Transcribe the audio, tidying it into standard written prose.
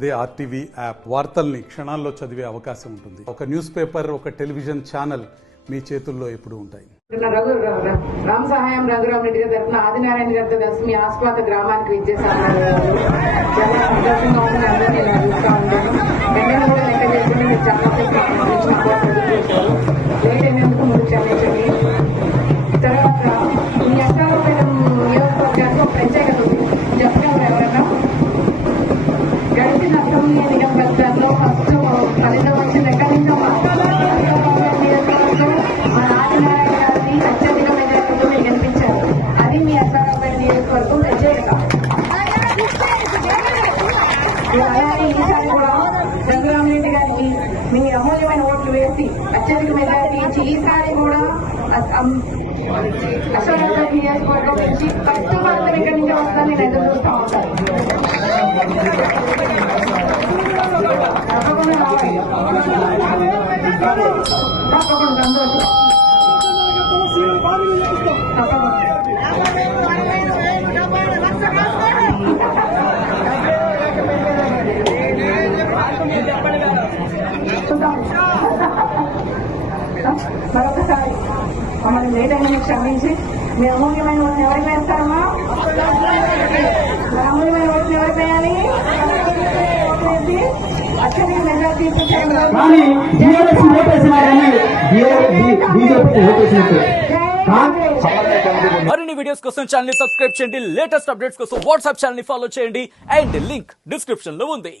అదే RTV app వార్తల్ని క్షణాల్లో చదివే అవకాశం ఉంటుంది. ఒక న్యూస్ పేపర్, ఒక టెలివిజన్ ఛానల్ మీ చేతుల్లో ఎప్పుడు ఉంటాయి. రామ్ సహాయం రఘురామ్ రెడ్డి గారి తరఫున ఆదినారాయణ గారితో కలిసి మీ ఆస్పాత గ్రామానికి విచ్చేసాను. చాలా సంతోషంగా ఉంది. అందరినీ ఇలా చూస్తూ ఉంటాను. ఎండను కూడా లెక్క చేసుకుని మీరు చాలా లేట్ అయినందుకు ముందు క్షమించండి. తర్వాత మీ అక్కాలపేట నియోజకవర్గానికి ఒక ప్రత్యేకత ఉంది. చెప్పగలరు ఎవరైనా? గడిచిన అసెంబ్లీ ఎన్నికల ఫలితాల్లో ఫస్ట్ ఫలితం వచ్చింది ఎక్కడి నుంచో మన ఆదినారాయణ గారిని అత్యధిక మెజారిటీతో మీరు గెలిపించారు. అది మీ అక్కాలపేట నియోజకవర్గం ప్రత్యేకత. అలానే ఈసారి కూడా రఘురామరెడ్డి గారికి మీ అమూల్యమైన ఓట్లు వేసి అత్యధిక మెజారిటీ ఇచ్చి ఈసారి కూడా అశోకపేట నియోజకవర్గం నుంచి ఫస్ట్ ఫలితం ఇక్కడి నుంచి వస్తాను నేను ఎదురు చూస్తూ ఉంటాను. తప్పకుండా రావాలి. తప్పకుండా సంతోషం. మరొకసారి మమ్మల్ని లేట్ అయినా క్షమించి మీ అమూల్యమైన ఓటుని ఎవరికి వేస్తారమ్మా? అమూల్యమైన ఓటుని ఎవరికి వేయాలి? వేసి అత్యధిక మెజారిటీ మరిన్ని వీడియోస్ కోసం ఛానల్ ని సబ్స్క్రైబ్ చేయండి. లేటెస్ట్ అప్డేట్స్ కోసం వాట్సాప్ ఛానల్ ని ఫాలో చేయండి. అండ్ లింక్ డిస్క్రిప్షన్ లో ఉంది.